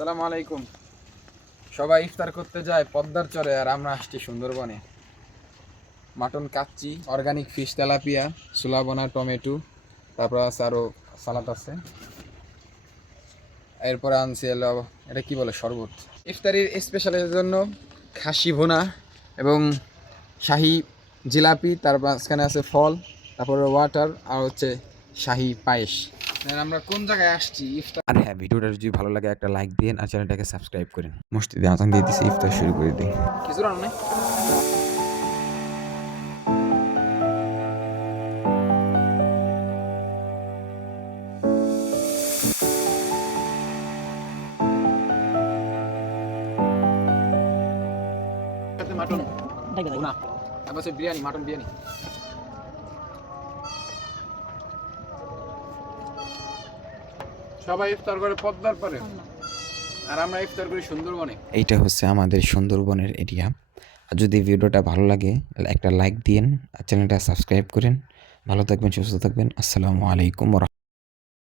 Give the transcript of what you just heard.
আসসালামু আলাইকুম। সবাই ইফতার করতে যায় পদ্মার চরে, আর আমরা আসছি সুন্দরবনে। Mutton kacchi, organic fish, tilapia, সুলাবনা, টমেটো, তারপর আছে আরও সালাদ আছে। এরপরে আনছি এলো এটা কি বলে শরবত। ইফতারির স্পেশালের জন্য খাসি ভুনা এবং শাহি জিলাপি, তার মাঝখানে আছে ফল, তারপরে ওয়াটার, আর হচ্ছে শাহি পায়েস। আমরা কোন জায়গায় আসছি ইফতার। আর হ্যাঁ, ভিডিওটা যদি ভালো লাগে একটা লাইক দিন আর চ্যানেলটাকে সাবস্ক্রাইব করেন। মসজিদে আজান দিয়ে দিছি, ইফতার শুরু করে দিই। কিছু রান্না নেই। মাটন ভুনা, তারপর হচ্ছে বিরিয়ানি, মাটন বিরিয়ানি। সবাই ইফতার করে পদ্মার পারে, আর আমরা ইফতার করি সুন্দরবনে। এইটা হচ্ছে আমাদের সুন্দরবনের এরিয়া। আর যদি ভিডিওটা ভালো লাগে একটা লাইক দিন আর চ্যানেলটা সাবস্ক্রাইব করেন। ভালো থাকবেন, সুস্থ থাকবেন। আসসালামু আলাইকুম।